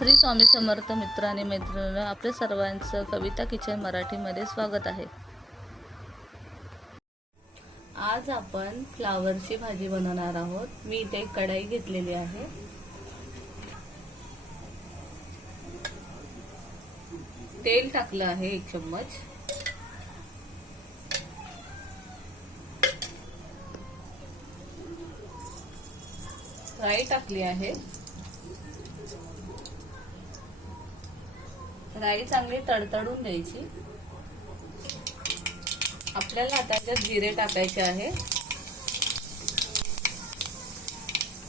श्री स्वामी समर्थ मित्र आणि मैत्रिणींनो, आपल्या सर्वांचं कविता किचन मराठीमध्ये स्वागत आहे। आज आपण फ्लावरची भाजी बनवणार आहोत। मी इथे कढई घेतलेली आहे। तेल टाकलं आहे 1 चम्मच। राई टाकली आहे। राई चांगली तडतडून द्यायची। आपल्याला आता त्यात जिरे टाकायचे आहे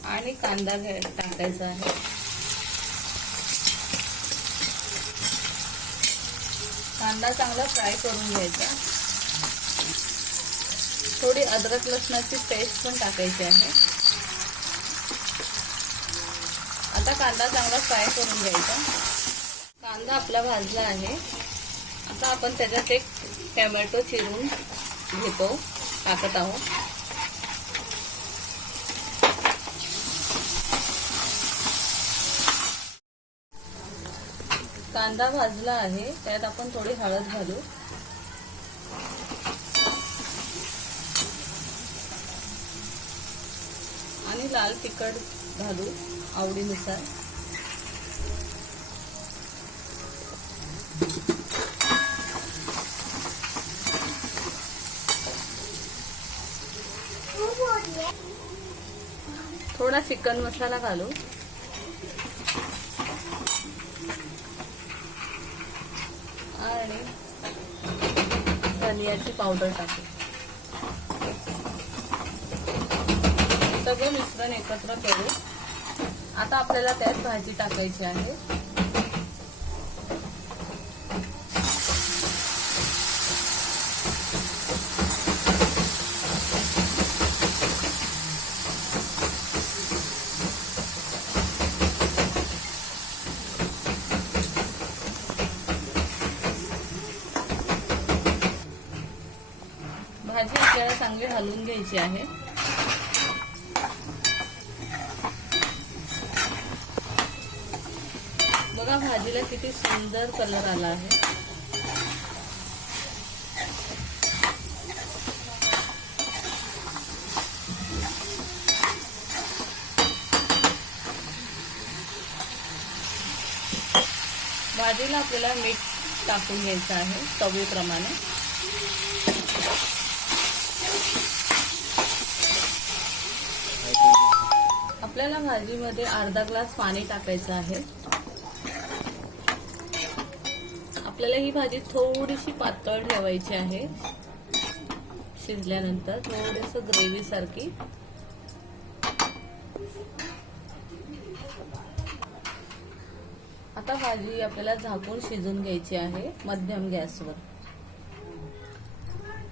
आणि कांदा टाकायचा आहे। कांदा चांगला फ्राय करून घ्यायचा। थोडी अद्रक लसणाची पेस्ट पण टाकायची आहे। आता कांदा चांगला फ्राय करून घ्यायचा। कांदा आपला भाजला आहे। आता आपण त्याच्यात एक टोमॅटो चिरून टाकत आहोत। कांदा भाजला आहे, त्यात आपण थोडी हळद घालू आणि लाल तिखट घालू आवडीनुसार। थोडा चिकन मसाला घालू आणि धनियाची पावडर टाकू। सगळं मिश्रण एकत्र करू। आता आपल्याला त्यात भाजी टाकायची आहे। भाजी आपल्याला चांगली हलवून घ्यायची आहे। बघा भाजीला किती सुंदर कलर आला आहे। भाजीला आपल्याला मीठ टाकून घ्यायचं आहे चवीप्रमाणे। आपल्याला भाजीमध्ये अर्धा ग्लास पाणी टाकायचं आहे। आपल्याला ही भाजी थोडीशी पातळ ठेवायची आहे। शिजल्यानंतर थोडंसं ग्रेव्ही सारखी। आता भाजी आपल्याला झाकून शिजून घ्यायची आहे मध्यम गॅसवर।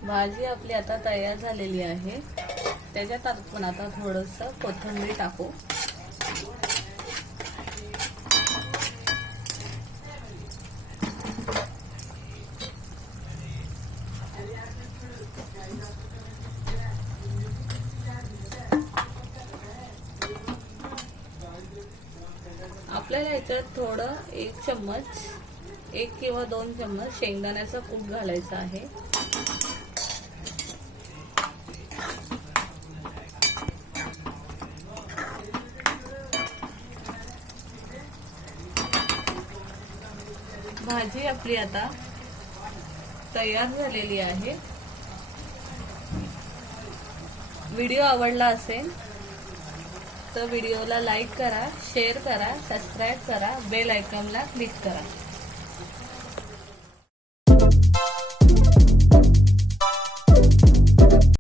भाजी आपली आता तयार झालेली आहे। त्याच्यात आपण आता थोडंसं कोथिंबीर टाकू। आपल्याला याच्यात थोडं 1 चम्मच 1 किंवा 2 चम्मच शेंगदाण्याचा कूट घालायचा आहे। भाजी आपली आता तयार झालेली आहे। व्हिडिओ आवडला असेल तर व्हिडिओला लाईक करा, शेअर करा, सबस्क्राईब करा, बेल आयकॉनला क्लिक करा।